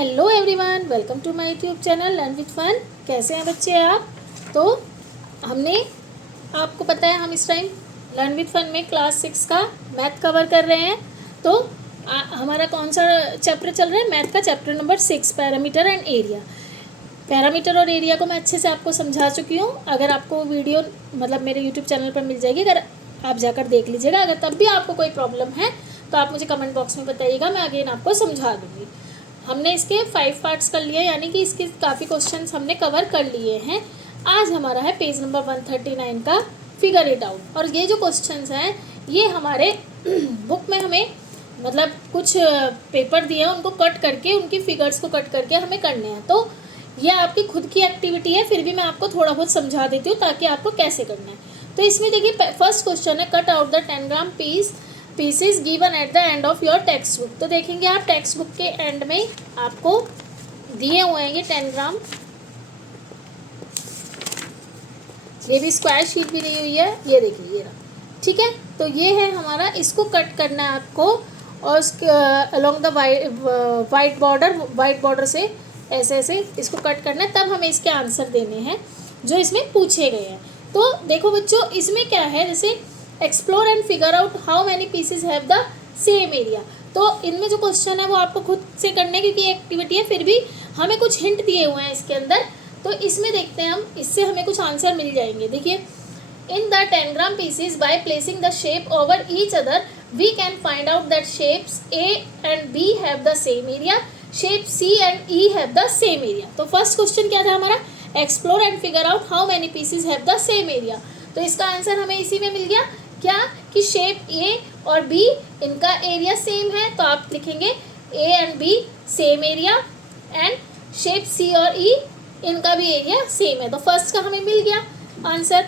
Hello everyone, welcome to my YouTube channel learn with fun. कैसे हैं बच्चे आप? तो हमने आपको पता है हम इस टाइम लर्न विद फन में क्लास 6 का मैथ कवर कर रहे हैं। तो हमारा कौन सा चैप्टर चल रहा है? मैथ का chapter number 6, parameter and area. Parameter और एरिया को मैं अच्छे से आपको समझा चुकी हूँ। अगर आपको वीडियो मतलब मेरे यूट्यूब चैनल पर मिल जाएगी, अगर आप जाकर देख लीजिएगा। अगर तब भी आपको कोई प्रॉब्लम है तो आप मुझे कमेंट बॉक्स में बताइएगा, मैं अगेन आपको समझा दूँगी। हमने इसके 5 पार्ट्स कर लिए, यानी कि इसके काफ़ी क्वेश्चंस हमने कवर कर लिए हैं। आज हमारा है पेज नंबर 139 का फिगर इट आउट। और ये जो क्वेश्चंस हैं ये हमारे बुक में हमें मतलब कुछ पेपर दिए हैं, उनको कट करके उनकी फिगर्स को कट करके हमें करने हैं। तो ये आपकी खुद की एक्टिविटी है, फिर भी मैं आपको थोड़ा बहुत समझा देती हूँ ताकि आपको कैसे करना है। तो इसमें देखिए फर्स्ट क्वेश्चन है, cut out the 10 gram pieces given at the end of your text book. तो देखेंगे आप टेक्स्ट बुक के एंड में आपको दिए हुए हैं ये 10 ग्राम। ये भी स्क्वायर शीट भी दी हुई है, ये देखिए ये रहा, ठीक है। तो ये है हमारा, इसको कट करना है आपको और अलोंग द वाइट बॉर्डर से ऐसे ऐसे इसको कट करना है, तब हमें इसके आंसर देने हैं जो इसमें पूछे गए हैं। तो देखो बच्चों, इसमें क्या है, जैसे explore and figure out how many pieces have the same area. तो इनमें जो क्वेश्चन है वो आपको खुद से करने, क्योंकि एक्टिविटी है, फिर भी हमें कुछ हिंट दिए हुए हैं इसके अंदर। तो इसमें देखते हैं हम, इससे हमें कुछ आंसर मिल जाएंगे। देखिए, in the 10 gram pieces by placing the shape over each other we can find out that shapes A and B have the same area, shape C and E have the same area. तो first question क्या था हमारा? Explore and figure out how many pieces have the same area. तो इसका answer हमें इसी में मिल गया, क्या कि शेप ए और बी इनका एरिया सेम है। तो आप लिखेंगे a and b same area, and shape c और ई इनका भी एरिया सेम है। तो फर्स्ट का हमें मिल गया आंसर।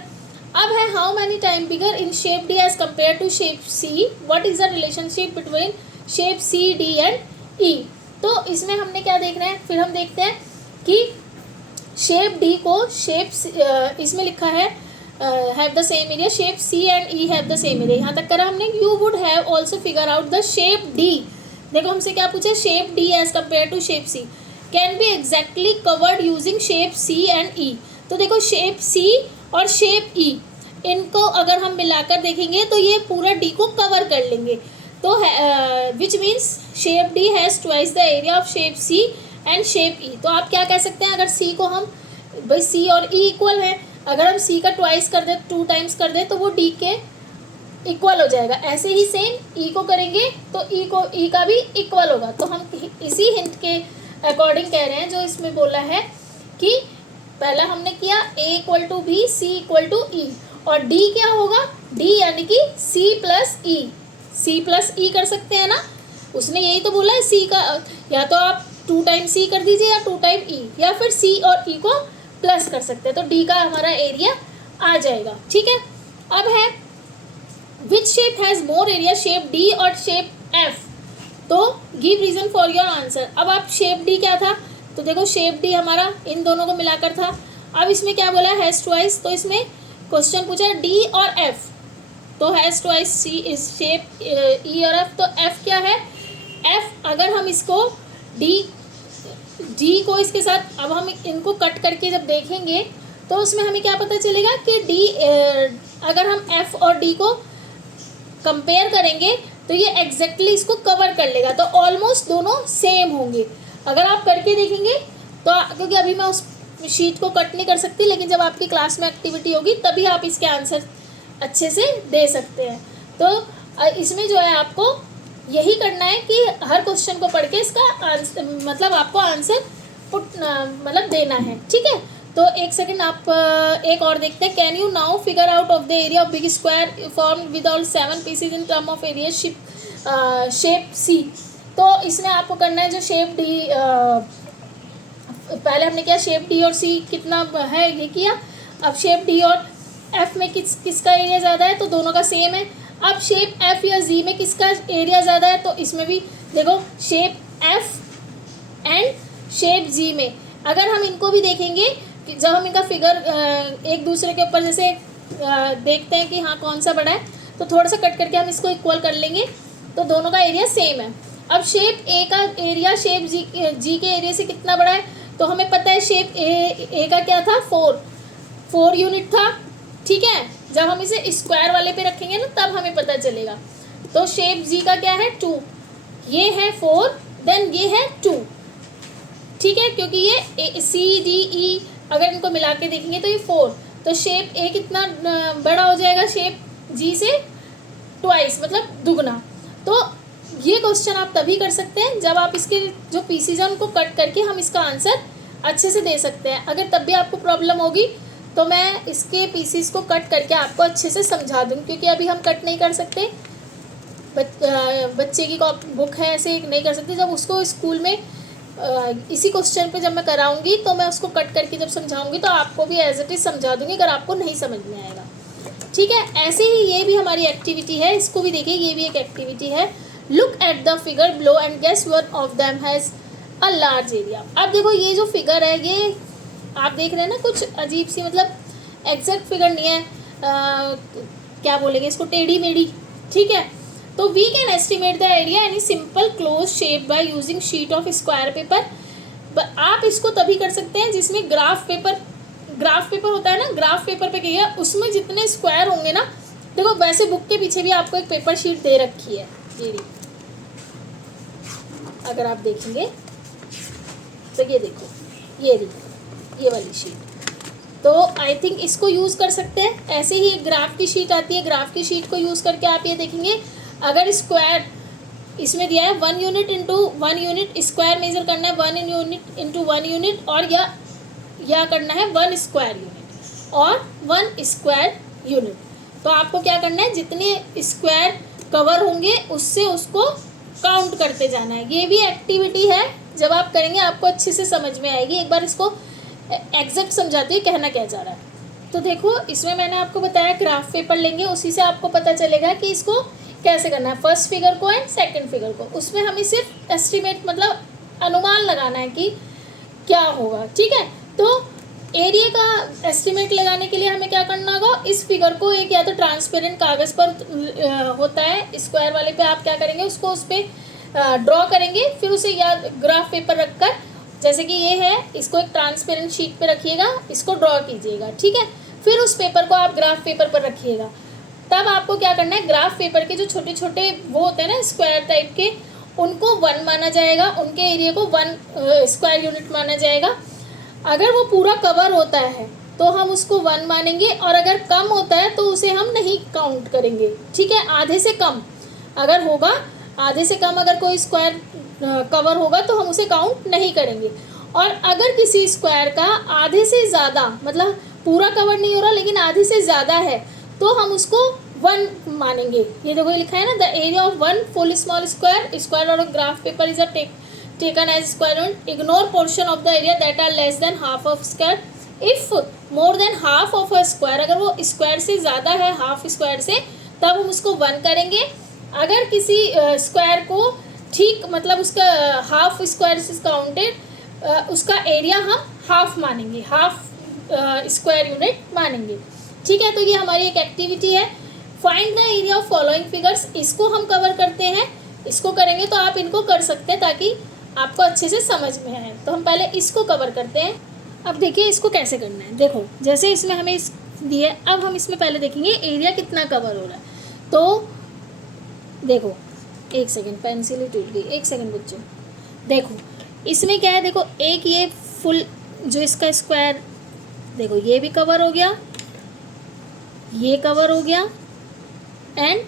अब है how many time bigger in shape d as compare to shape c, what is the relationship between shape c d and e. तो इसमें हमने क्या देखना है, फिर हम देखते हैं कि शेप डी को इसमें लिखा है have the same area, shape C and E have the same area, यहाँ तक करा हमने। You would have also figure out the shape d. देखो हमसे क्या पूछा, shape d as compare to shape c can be exactly covered using shape C and e. तो देखो शेप सी और शेप ई इनको अगर हम मिलाकर देखेंगे तो ये पूरा डी को कवर कर लेंगे। तो which means shape d has twice the area of shape C and shape e. तो आप क्या कह सकते हैं, अगर सी को हम, भाई सी और ई इक्वल है, अगर हम सी का ट्वाइस कर दे, 2 टाइम्स कर दे, तो वो डी के इक्वल हो जाएगा। ऐसे ही सेम ई को करेंगे तो ई का भी इक्वल होगा। तो हम इसी हिंट के अकॉर्डिंग कह रहे हैं, जो इसमें बोला है कि पहला हमने किया a equal to b, c equal to e, और डी क्या होगा, डी यानी कि सी प्लस ई कर सकते हैं ना। उसने यही तो बोला है, सी का या तो आप 2 टाइम सी कर दीजिए या 2 टाइम ई, या फिर सी और ई को प्लस कर सकते हैं। तो डी का हमारा एरिया आ जाएगा, ठीक है। अब है which shape has more area, shape D और शेप एफ। तो give reason for your answer. अब आप शेप डी क्या था, तो देखो शेप डी हमारा इन दोनों को मिलाकर था। अब इसमें क्या बोला, हैज़ ट्वाइस, तो इसमें क्वेश्चन पूछा डी और एफ, तो has twice c is shape e और एफ। तो एफ क्या है, एफ अगर हम इसको डी को इसके साथ, अब हम इनको कट करके जब देखेंगे तो उसमें हमें क्या पता चलेगा कि डी, अगर हम एफ और डी को कंपेयर करेंगे तो ये एग्जैक्टली इसको कवर कर लेगा। तो ऑलमोस्ट दोनों सेम होंगे अगर आप करके देखेंगे तो, क्योंकि अभी मैं उस शीट को कट नहीं कर सकती, लेकिन जब आपकी क्लास में एक्टिविटी होगी तभी आप इसके आंसर अच्छे से दे सकते हैं। तो इसमें जो है आपको यही करना है कि हर क्वेश्चन को पढ़ के इसका आंसर मतलब आपको आंसर मतलब देना है, ठीक है। तो एक सेकंड, आप एक और देखते हैं। Can you now figure out of the area of big square form with all 7 pieces in term of area shape c. तो इसमें आपको करना है जो शेप डी, पहले हमने किया शेप डी और सी कितना है ये किया। अब शेप डी और एफ में किसका एरिया ज़्यादा है, तो दोनों का सेम है। अब शेप एफ या जी में किसका एरिया ज़्यादा है, तो इसमें भी देखो शेप एफ एंड शेप जी में अगर हम इनको भी देखेंगे कि जब हम इनका फिगर एक दूसरे के ऊपर जैसे देखते हैं कि हाँ कौन सा बड़ा है, तो थोड़ा सा कट करके हम इसको इक्वल कर लेंगे, तो दोनों का एरिया सेम है। अब शेप ए का एरिया शेप जी के एरिया से कितना बड़ा है, तो हमें पता है शेप ए का क्या था, 4 यूनिट था, ठीक है। जब हम इसे स्क्वायर वाले पे रखेंगे ना तब हमें पता चलेगा। तो शेप जी का क्या है 2, ये है 4, देन ये है 2, ठीक है, क्योंकि ये सी डी ई अगर इनको मिला के देखेंगे तो ये 4, तो शेप ए कितना बड़ा हो जाएगा शेप जी से, ट्वाइस मतलब दुगना। तो ये क्वेश्चन आप तभी कर सकते हैं जब आप इसके जो पीसीज हैं उनको कट करके हम इसका आंसर अच्छे से दे सकते हैं। अगर तब भी आपको प्रॉब्लम होगी तो मैं इसके पीसीज को कट करके आपको अच्छे से समझा दूँगी, क्योंकि अभी हम कट नहीं कर सकते, बच्चे की बुक है ऐसे नहीं कर सकते। जब उसको स्कूल में इसी क्वेश्चन पे जब मैं कराऊंगी तो मैं उसको कट करके जब समझाऊंगी तो आपको भी एज इट इज़ समझा दूंगी अगर आपको नहीं समझ में आएगा, ठीक है। ऐसे ही ये भी हमारी एक्टिविटी है, इसको भी देखिए, ये भी एक एक्टिविटी है। Look at the figure below and guess one of them has a large area. अब देखो ये जो फिगर है ये आप देख रहे हैं ना, कुछ अजीब सी, मतलब एग्जैक्ट फिगर नहीं है, क्या बोलेंगे इसको, टेढ़ी मेढ़ी, ठीक है। तो we can estimate the area any simple close shape by using sheet of square paper. आप इसको तभी कर सकते हैं जिसमें ग्राफ पेपर होता है ना, ग्राफ पेपर पे कहिए, उसमें जितने स्क्वायर होंगे ना, देखो वैसे बुक के पीछे भी आपको एक पेपर शीट दे रखी है, ये अगर आप देखेंगे तो ये देखो, ये वाली शीट, तो आई थिंक इसको यूज़ कर सकते हैं। ऐसे ही ग्राफ की शीट आती है, ग्राफ की शीट को यूज़ करके आप ये देखेंगे, अगर स्क्वायर इसमें दिया है 1 unit into 1 unit, square measure करना है 1 यूनिट इंटू 1 यूनिट, और या करना है 1 स्क्वायर यूनिट और 1 स्क्वायर यूनिट। तो आपको क्या करना है, जितने स्क्वायर कवर होंगे उससे उसको काउंट करते जाना है। ये भी एक्टिविटी है, जब आप करेंगे आपको अच्छे से समझ में आएगी। एक बार इसको एग्जैक्ट समझाती हूँ कहना क्या जा रहा है। तो देखो इसमें मैंने आपको बताया ग्राफ पेपर लेंगे, उसी से आपको पता चलेगा कि इसको कैसे करना है, फर्स्ट फिगर को एंड सेकंड फिगर को। उसमें हमें सिर्फ एस्टिमेट मतलब अनुमान लगाना है कि क्या होगा, ठीक है। तो एरिया का एस्टिमेट लगाने के लिए हमें क्या करना होगा, इस फिगर को एक या तो ट्रांसपेरेंट कागज़ पर होता है स्क्वायर वाले पे, आप क्या करेंगे उसको उस पर ड्रॉ करेंगे, फिर उसे या ग्राफ पेपर रखकर, जैसे कि ये है, इसको एक ट्रांसपेरेंट शीट पे रखिएगा, इसको ड्रॉ कीजिएगा, ठीक है। फिर उस पेपर को आप ग्राफ पेपर पर रखिएगा। तब आपको क्या करना है, ग्राफ पेपर के जो छोटे छोटे वो होते हैं ना स्क्वायर टाइप के, उनको 1 माना जाएगा, उनके एरिया को 1 स्क्वायर यूनिट माना जाएगा। अगर वो पूरा कवर होता है तो हम उसको 1 मानेंगे, और अगर कम होता है तो उसे हम नहीं काउंट करेंगे, ठीक है। आधे से कम अगर होगा, आधे से कम अगर कोई स्क्वायर कवर होगा तो हम उसे काउंट नहीं करेंगे। और अगर किसी स्क्वायर का आधे से ज़्यादा, मतलब पूरा कवर नहीं हो रहा लेकिन आधे से ज़्यादा है, तो हम उसको 1 मानेंगे। ये देखो ये लिखा है ना, the area of 1 full small square और graph paper is a taken as square root, ignore portion of the area that are less than half of square, if more than half of a square, अगर वो square से ज़्यादा है half square से, तब हम उसको 1 करेंगे। अगर किसी स्क्वायर को ठीक मतलब उसका हाफ स्क्वायर से काउंटेड, उसका एरिया हम हाफ मानेंगे, हाफ स्क्वायर यूनिट मानेंगे, ठीक है। तो ये हमारी एक एक्टिविटी है, find the area of following figures. इसको हम कवर करते हैं, इसको करेंगे तो आप इनको कर सकते हैं ताकि आपको अच्छे से समझ में आए। तो हम पहले इसको कवर करते हैं। अब देखिए इसको कैसे करना है, देखो जैसे इसमें हमें इस दिए, अब हम इसमें पहले देखेंगे एरिया कितना कवर हो रहा है। तो देखो 1 सेकेंड, पेंसिल ही टूट गई, 1 सेकेंड बच्चों। देखो इसमें क्या है, देखो एक ये फुल जो इसका स्क्वायर, देखो ये भी कवर हो गया, ये कवर हो गया, एंड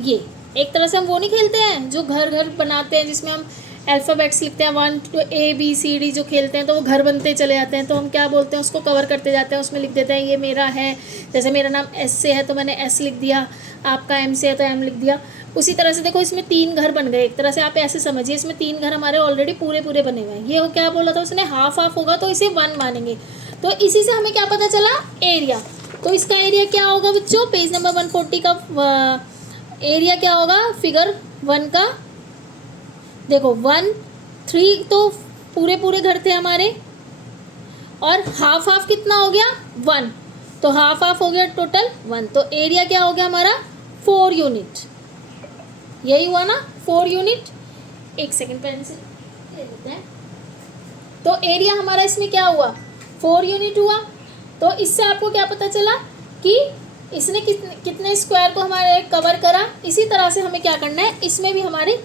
ये एक तरह से हम वो नहीं खेलते हैं जो घर घर बनाते हैं जिसमें हम अल्फ़ाबेट्स लिखते हैं 1 to ABCD जो खेलते हैं, तो वो घर बनते चले जाते हैं। तो हम क्या बोलते हैं, उसको कवर करते जाते हैं, उसमें लिख देते हैं ये मेरा है, जैसे मेरा नाम S से है तो मैंने S लिख दिया, आपका M से है तो M लिख दिया। उसी तरह से देखो इसमें 3 घर बन गए, एक तरह से आप ऐसे समझिए इसमें 3 घर हमारे ऑलरेडी पूरे पूरे बने हुए हैं। ये क्या बोला था उसने, हाफ हाफ होगा तो इसे 1 मानेंगे। तो इसी से हमें क्या पता चला, एरिया। तो इसका एरिया क्या होगा बच्चों, पेज नंबर 140 का एरिया क्या होगा फिगर 1 का। देखो 1 3 तो पूरे पूरे घर थे हमारे, और हाफ हाफ कितना हो गया 1, तो हाफ हाफ हो गया टोटल 1। तो एरिया क्या हो गया हमारा 4 यूनिट, यही हुआ ना 4 यूनिट। एक सेकेंड पेंसिल ले लेते हैं। तो एरिया हमारा इसमें क्या हुआ, 4 यूनिट हुआ। तो इससे आपको क्या पता चला कि इसने कितने स्क्वायर को हमारे कवर करा। इसी तरह से हमें क्या करना है, इसमें भी हमारे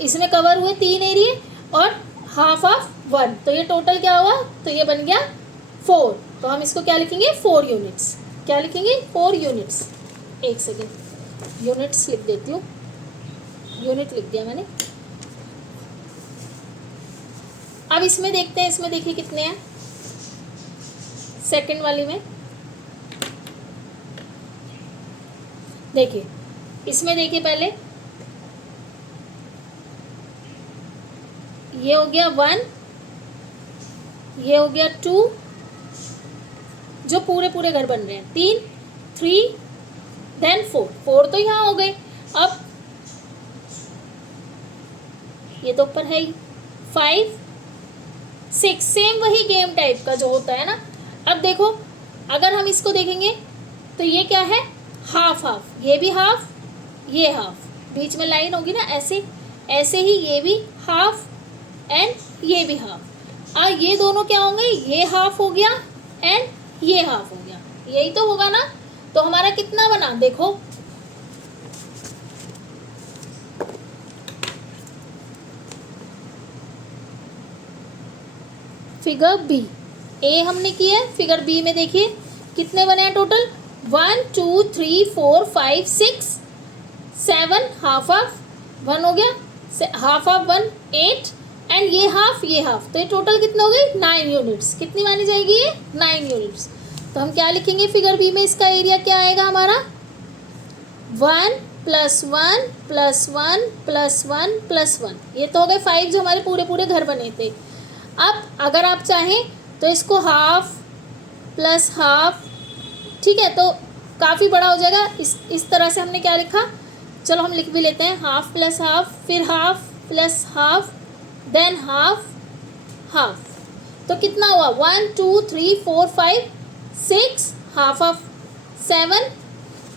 इसमें कवर हुए 3 एरिए और हाफ ऑफ 1, तो ये टोटल क्या हुआ, तो ये बन गया 4। तो हम इसको क्या लिखेंगे, 4 यूनिट्स। क्या लिखेंगे, 4 यूनिट्स। एक सेकेंड, यूनिट्स लिख देती हूँ, यूनिट लिख दिया मैंने। अब इसमें देखते हैं, इसमें देखिए कितने हैं, सेकंड वाली में देखिए, इसमें देखिए पहले ये हो गया 1, ये हो गया 2, जो पूरे पूरे घर बन रहे हैं, 3, 3, देन 4 तो यहाँ हो गए। अब ये तो ऊपर है ही, 5, 6, सेम वही गेम टाइप का जो होता है ना। अब देखो अगर हम इसको देखेंगे तो ये क्या है, हाफ हाफ, ये भी हाफ, ये हाफ, बीच में लाइन होगी ना ऐसे, ऐसे ही ये भी हाफ एंड ये भी हाफ। और ये दोनों क्या होंगे, ये हाफ हो गया एंड ये हाफ हो गया, यही तो होगा ना। तो हमारा कितना बना, देखो फिगर बी, ए हमने किया है, फिगर बी में देखिए कितने बने हैं टोटल, 1 2 3 4 5 6 7, हाफ ऑफ 1 हो गया, हाफ ऑफ 1 8 एंड ये हाफ, ये हाफ, तो ये टोटल कितने हो गए, 9 यूनिट्स। कितनी मानी जाएगी ये, 9 यूनिट्स। तो हम क्या लिखेंगे फिगर बी में, इसका एरिया क्या आएगा हमारा, 1 + 1 + 1 + 1 + 1, ये तो हो गए 5 जो हमारे पूरे पूरे घर बने थे। अब अगर आप चाहें तो इसको हाफ प्लस हाफ, ठीक है, तो काफ़ी बड़ा हो जाएगा। इस तरह से हमने क्या लिखा, चलो हम लिख भी लेते हैं, हाफ प्लस हाफ, फिर half plus half, than half half. तो कितना हुआ, 1 2 3 4 5 6, हाफ ऑफ 7,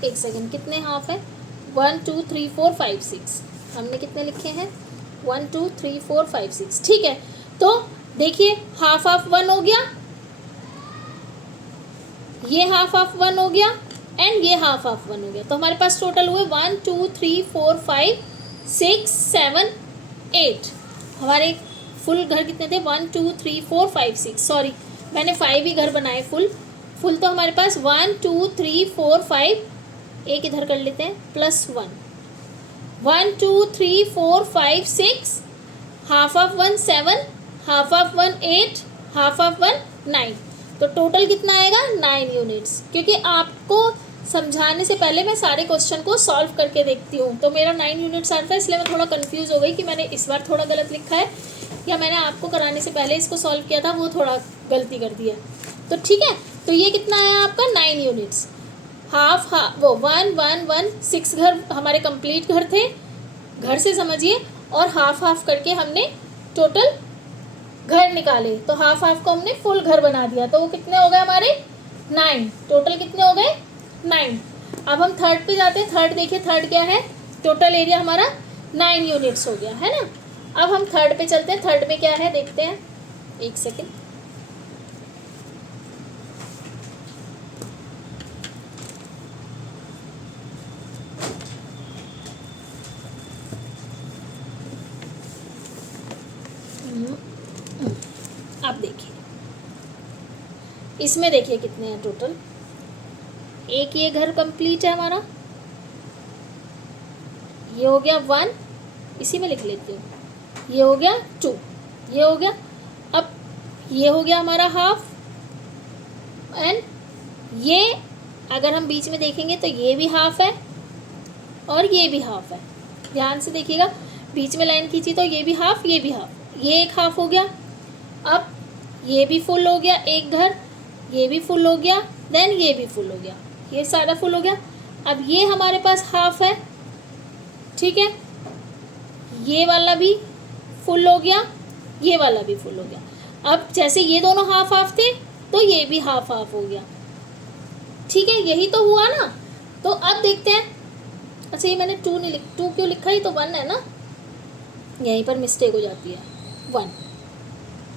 एक सेकेंड, कितने हाफ है, 1 2 3 4 5 6, हमने कितने लिखे हैं, 1 2 3 4 5 6, ठीक है। तो देखिए हाफ ऑफ 1 हो गया, ये हाफ ऑफ 1 हो गया एंड ये हाफ ऑफ 1 हो गया। तो हमारे पास टोटल हुए 1 2 3 4 5 6 7 8। हमारे फुल घर कितने थे, 1 2 3 4 5 6, सॉरी मैंने 5 ही घर बनाए फुल। तो हमारे पास 1 2 3 4 5, एक इधर कर लेते हैं, +1, 1 2 3 4 5 6, half of 1 7, half of 1 8, half of 1 9। तो टोटल कितना आएगा, 9 यूनिट्स। क्योंकि आपको समझाने से पहले मैं सारे क्वेश्चन को सॉल्व करके देखती हूँ, तो मेरा 9 यूनिट्स आता है, इसलिए मैं थोड़ा कंफ्यूज हो गई कि मैंने इस बार थोड़ा गलत लिखा है या मैंने आपको कराने से पहले इसको सॉल्व किया था, वो थोड़ा गलती कर दिया। तो ठीक है, तो ये कितना आया आपका, 9 यूनिट्स। हाफ वो 1 1 1 6 घर हमारे कंप्लीट घर थे, घर से समझिए, और हाफ हाफ करके हमने टोटल घर निकाले। तो हाफ हाफ को हमने फुल घर बना दिया, तो वो कितने हो गए हमारे, 9। टोटल कितने हो गए, 9। अब हम थर्ड पे जाते हैं। थर्ड देखिए, थर्ड क्या है, टोटल एरिया हमारा 9 यूनिट्स हो गया है ना। अब हम थर्ड पे चलते हैं, थर्ड में क्या है देखते हैं, एक सेकेंड। अब देखिए इसमें देखिए कितने हैं टोटल, एक ये घर कंप्लीट है हमारा, ये हो गया 1, इसी में लिख लेती हूँ, ये हो गया 2, ये हो गया, अब ये हो गया हमारा हाफ, एंड ये अगर हम बीच में देखेंगे तो ये भी हाफ है और ये भी हाफ है, ध्यान से देखिएगा, बीच में लाइन खींची तो ये भी हाफ, ये भी हाफ, ये एक हाफ हो गया। अब ये भी फुल हो गया एक घर, ये भी फुल हो गया, देन ये भी फुल हो गया, ये सारा फुल हो गया। अब ये हमारे पास हाफ है, ठीक है, ये वाला भी फुल हो गया, ये वाला भी फुल हो गया। अब जैसे ये दोनों हाफ हाफ थे तो ये भी हाफ हाफ हो गया, ठीक है, यही तो हुआ ना। तो अब देखते हैं, अच्छा ये मैंने 2 नहीं 2 क्यों लिखा, ही तो 1 है ना, यहीं पर मिस्टेक हो जाती है, 1।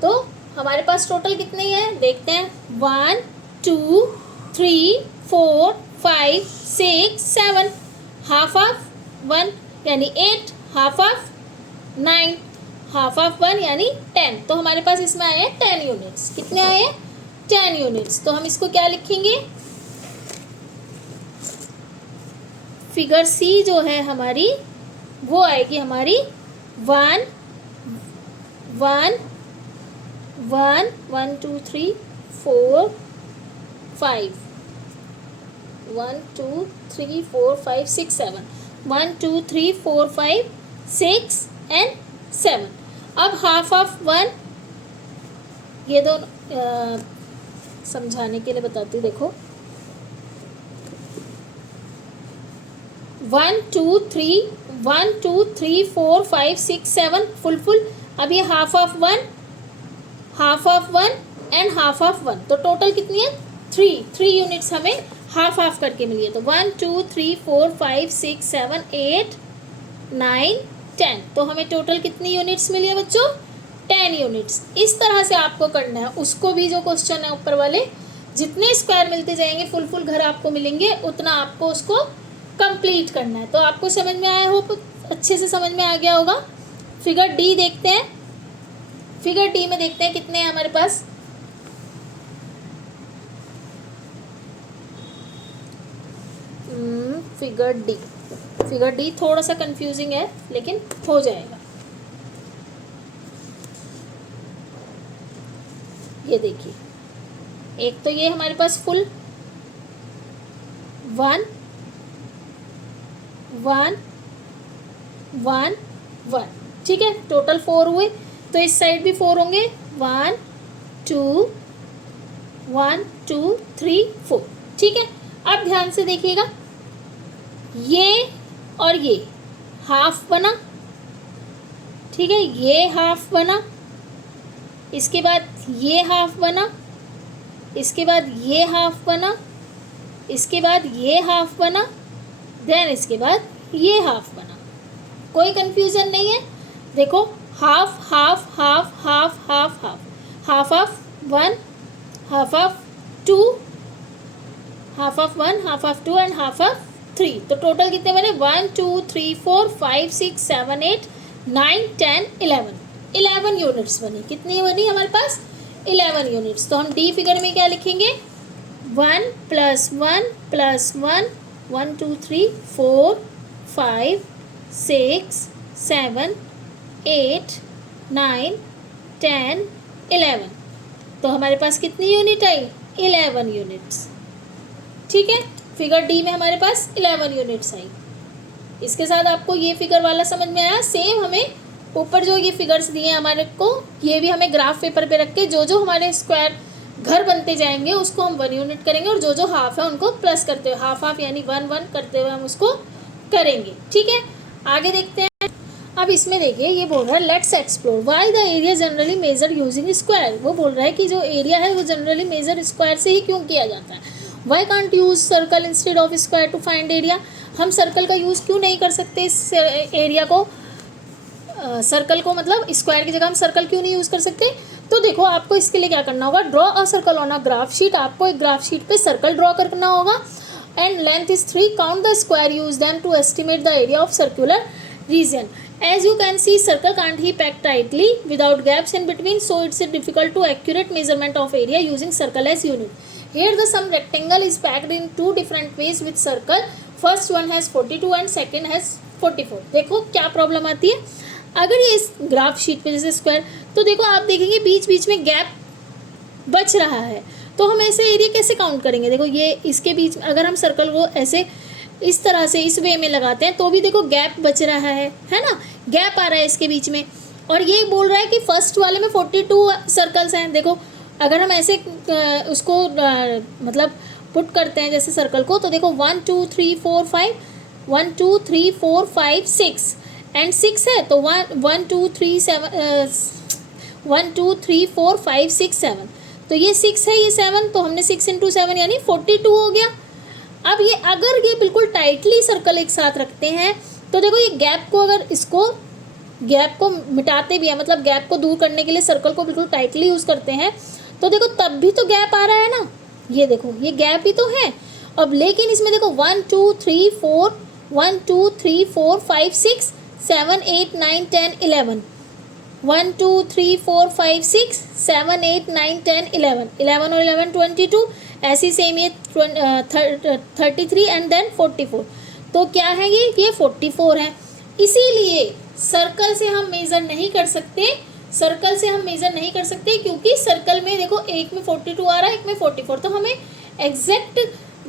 तो हमारे पास टोटल कितने हैं देखते हैं, 1 2 3 4 5 6 7, हाफ ऑफ 1 यानी 8, हाफ ऑफ 9, हाफ ऑफ 1 यानी 10। तो हमारे पास इसमें आए हैं 10 यूनिट्स। कितने आए हैं? 10 यूनिट्स। तो हम इसको क्या लिखेंगे? फिगर सी जो है हमारी वो आएगी हमारी 1 1 1 1 2 3 4 5 1 2 3 4 5 6 7 1 2 3 4 5 6 and 7। अब हाफ ऑफ 1, ये दोनों समझाने के लिए बताती हूँ। देखो 1 2 3 4 5 6 7 फुल। अब ये half of 1 and half of 1, तो टोटल कितनी है? 3 यूनिट्स हमें हाफ ऑफ करके मिली है। तो 1 2 3 4 5 6 7 8 9 10, तो हमें टोटल कितनी यूनिट्स मिली है बच्चों? 10 यूनिट्स। इस तरह से आपको करना है। उसको भी जो क्वेश्चन है ऊपर वाले, जितने स्क्वायर मिलते जाएंगे फुल घर आपको मिलेंगे, उतना आपको उसको कंप्लीट करना है। तो आपको समझ में आया हो, अच्छे से समझ में आ गया होगा। फिगर डी देखते हैं। फिगर डी में देखते हैं कितने हैं हमारे पास। फिगर डी थोड़ा सा कंफ्यूजिंग है, लेकिन हो जाएगा। ये देखिए, एक तो ये हमारे पास फुल 1 1 1 1, ठीक है। टोटल 4 हुए, तो इस साइड भी 4 होंगे। 1 2 1 2 3 4, ठीक है। अब ध्यान से देखिएगा, ये और ये हाफ बना, ठीक है। ये हाफ बना, इसके बाद ये हाफ बना, इसके बाद ये हाफ बना, इसके बाद ये हाफ बना, देन इसके बाद ये हाफ बना। कोई कंफ्यूजन नहीं है। देखो half half half half half half, half of 1, half of 2, half of 1, half of 2 and half of 3। तो टोटल कितने बने? 1 2 3 4 5 6 7 8 9 10 11 यूनिट्स बनी। कितनी बनी हमारे पास? 11 यूनिट्स। तो हम डी फिगर में क्या लिखेंगे? 1 + 1 + 1 1 2 3 4 5 6 7 8 9 10 11। तो हमारे पास कितनी यूनिट आई? 11 यूनिट्स, ठीक है। फिगर डी में हमारे पास 11 यूनिट्स आई। इसके साथ आपको ये फिगर वाला समझ में आया। सेम हमें ऊपर जो ये फिगर्स दिए हैं हमारे को, ये भी हमें ग्राफ पेपर पे रख के जो हमारे स्क्वायर घर बनते जाएंगे उसको हम 1 यूनिट करेंगे, और जो हाफ है उनको प्लस करते हुए, हाफ हाफ यानी 1 1 करते हुए हम उसको करेंगे, ठीक है। आगे देखते हैं। अब इसमें देखिए, ये बोल रहा है let's explore why the area generally measure using square. वो बोल रहा है कि जो एरिया है वो जनरली मेजर स्क्वायर से ही क्यों किया जाता है। Why can't use circle instead of square to find area. हम सर्कल का यूज़ क्यों नहीं कर सकते इस एरिया को, सर्कल को, मतलब स्क्वायर की जगह हम सर्कल क्यों नहीं यूज़ कर सकते। तो देखो, आपको इसके लिए क्या करना होगा, draw a circle on a graph sheet. आपको एक ग्राफ शीट पे सर्कल ड्रॉ करना होगा। And length is 3, count the square, use them to estimate the area of circular region. As you can see, circle can't be packed tightly without gaps in between, so it's difficult to accurate measurement of area using circle as unit. Here the sum rectangle is packed in 2 different ways with circle. First one has 42 and second has 44. देखो क्या problem आती है, अगर ये इस graph sheet पे जैसे square, तो देखो आप देखेंगे बीच बीच में गैप बच रहा है, तो हम ऐसे एरिया कैसे काउंट करेंगे। देखो ये इसके बीच में अगर हम सर्कल को ऐसे इस तरह से इस वे में लगाते हैं तो भी देखो गैप बच रहा है ना, गैप आ रहा है इसके बीच में। और ये बोल रहा है कि फर्स्ट वाले में 42 सर्कल्स हैं। देखो अगर हम ऐसे उसको मतलब पुट करते हैं जैसे सर्कल को, तो देखो 1 2 3 4 5 1 2 3 4 5 6 एंड 6 है, तो 1 2 3 4 5 6 7, तो ये 6 है, ये 7, तो हमने 6 × 7 यानी 42 हो गया। अब ये अगर ये बिल्कुल टाइटली सर्कल एक साथ रखते हैं तो देखो ये गैप को अगर इसको गैप को मिटाते भी हैं, मतलब गैप को दूर करने के लिए सर्कल को बिल्कुल टाइटली यूज़ करते हैं, तो देखो तब भी तो गैप आ रहा है ना, ये देखो ये गैप ही तो है। अब लेकिन इसमें देखो 1 2 3 4 1 2 3 4 5 6 7 8 9 10 11 1 2 3 4 5 6 7 8 9 10 11 11 और 11 22, ऐसी सेम ये 33 एंड देन 44। तो क्या है ये 44 है। इसीलिए सर्कल से हम मेज़र नहीं कर सकते, सर्कल से हम मेज़र नहीं कर सकते क्योंकि सर्कल में देखो एक में 42 आ रहा है, एक में 44, तो हमें एग्जैक्ट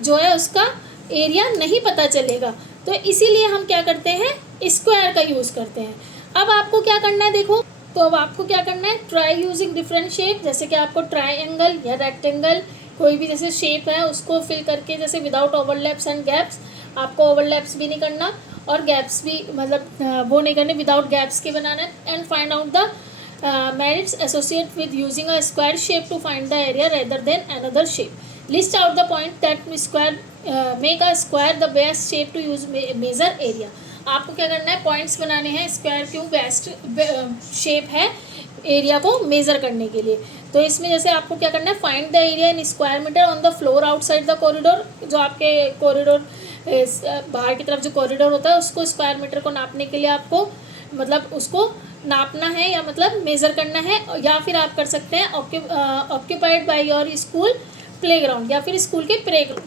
जो है उसका एरिया नहीं पता चलेगा। तो इसीलिए हम क्या करते हैं, स्क्वायर का यूज़ करते हैं। अब आपको क्या करना है देखो, तो अब आपको क्या करना है, ट्राई यूजिंग डिफरेंट शेप, जैसे कि आपको ट्राइंगल या रेक्टेंगल कोई भी जैसे शेप है उसको फिल करके, जैसे विदाउट ओवरलैप्स एंड गैप्स, आपको ओवरलैप्स भी नहीं करना और गैप्स भी मतलब वो नहीं करने, विदाउट गैप्स के बनाना है। And find out the merits associated with using a square shape to find the area rather than another shape. List out the point that make a square the best shape to use measure area. आपको क्या करना है, points बनाने हैं, square क्यों best shape है area को measure करने के लिए। तो इसमें जैसे आपको क्या करना है, find the area in square metre on the floor outside the corridor, जो आपके कॉरिडोर बाहर की तरफ जो कॉरिडोर होता है उसको स्क्वायर मीटर को नापने के लिए आपको मतलब उसको नापना है या मतलब मेज़र करना है। या फिर आप कर सकते हैं occupied by your school playground, या फिर स्कूल के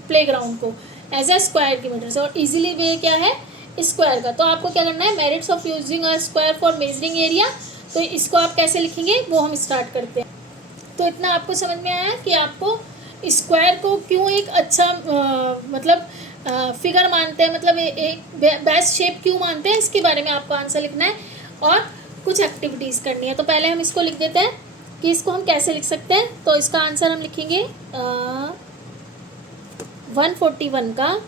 प्लेग्राउंड को एज ए स्क्वायर की मीटर से। और इजीली वे क्या है स्क्वायर का। तो आपको क्या करना है, merits of using a square for measuring area, तो इसको आप कैसे लिखेंगे वो हम स्टार्ट करते हैं। तो इतना आपको समझ में आया कि आपको स्क्वायर को क्यों एक अच्छा मतलब फिगर मानते हैं, मतलब एक बेस्ट शेप क्यों मानते हैं, इसके बारे में आपको आंसर लिखना है और कुछ एक्टिविटीज़ करनी है। तो पहले हम इसको लिख देते हैं कि इसको हम कैसे लिख सकते हैं। तो इसका आंसर हम लिखेंगे 141 का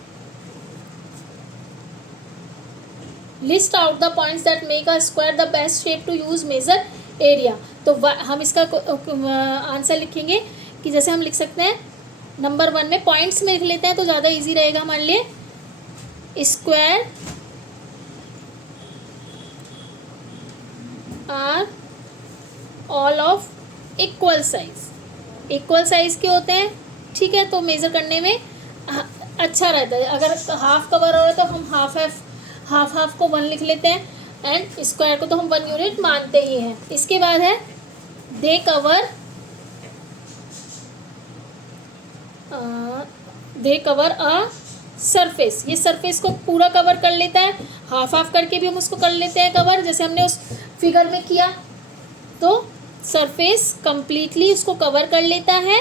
list out the points that make a square the best shape to use measure area. तो हम इसका आंसर लिखेंगे कि जैसे हम लिख सकते हैं नंबर 1 में पॉइंट्स में लिख लेते हैं तो ज़्यादा इजी रहेगा हमारे लिए। Square are all of equal size, equal size के होते हैं, ठीक है। तो मेज़र करने में अच्छा रहता है। अगर हाफ कवर हो रहा है तो हम हाफ को 1 लिख लेते हैं, एंड स्क्वायर को तो हम 1 यूनिट मानते ही हैं। इसके बाद है दे कवर अ सरफेस, ये सरफेस को पूरा कवर कर लेता है, हाफ करके भी हम उसको कर लेते हैं कवर, जैसे हमने उस फिगर में किया। तो सरफेस कंप्लीटली उसको कवर कर लेता है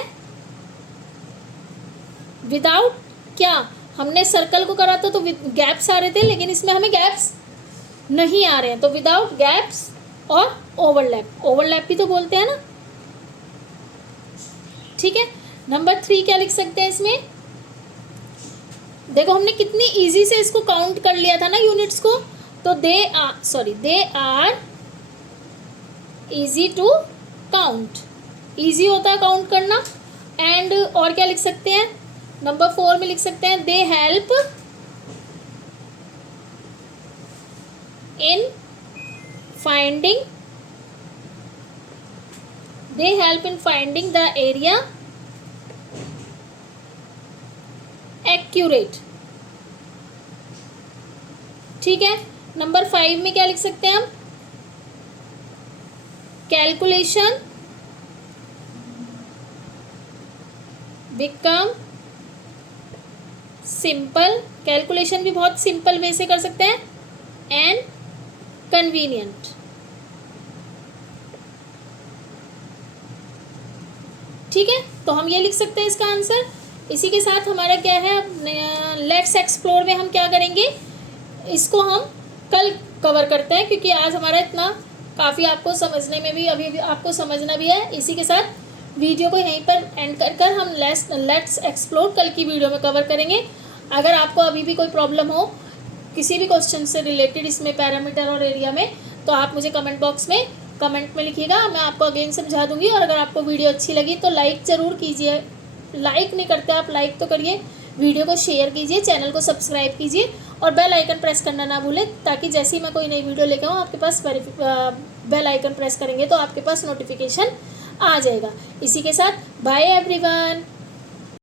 विदाउट, क्या हमने सर्कल को करा था तो गैप्स आ रहे थे, लेकिन इसमें हमें गैप्स नहीं आ रहे हैं, तो विदाउट गैप्स और ओवरलैप भी तो बोलते हैं ना, ठीक है। नंबर 3 क्या लिख सकते हैं इसमें, देखो हमने कितनी इजी से इसको काउंट कर लिया था ना यूनिट्स को। तो they are easy to count, easy होता है काउंट करना। एंड और क्या लिख सकते हैं, नंबर 4 में लिख सकते हैं they help in finding the area accurate, ठीक है। नंबर 5 में क्या लिख सकते हैं हम, कैलकुलेशन बिकम सिंपल, कैलकुलेशन भी बहुत सिंपल वे से कर सकते हैं, एंड कन्वीनियंट, ठीक है। तो हम ये लिख सकते हैं इसका आंसर। इसी के साथ हमारा क्या है, लेट्स एक्सप्लोर में हम क्या करेंगे, इसको हम कल कवर करते हैं, क्योंकि आज हमारा इतना काफ़ी आपको समझने में भी अभी आपको समझना भी है। इसी के साथ वीडियो को यहीं पर एंड कर हम लेट्स एक्सप्लोर कल की वीडियो में कवर करेंगे। अगर आपको अभी भी कोई प्रॉब्लम हो किसी भी क्वेश्चन से रिलेटेड इसमें पैरामीटर और एरिया में, तो आप मुझे कमेंट बॉक्स में कमेंट में लिखिएगा, मैं आपको अगेन समझा दूंगी। और अगर आपको वीडियो अच्छी लगी तो लाइक ज़रूर कीजिए, लाइक नहीं करते आप, लाइक तो करिए, वीडियो को शेयर कीजिए, चैनल को सब्सक्राइब कीजिए और बेल आइकन प्रेस करना ना भूलें, ताकि जैसे ही मैं कोई नई वीडियो लेके आऊँ आपके पास बेल आइकन प्रेस करेंगे तो आपके पास नोटिफिकेशन आ जाएगा। इसी के साथ बाय एवरीवन।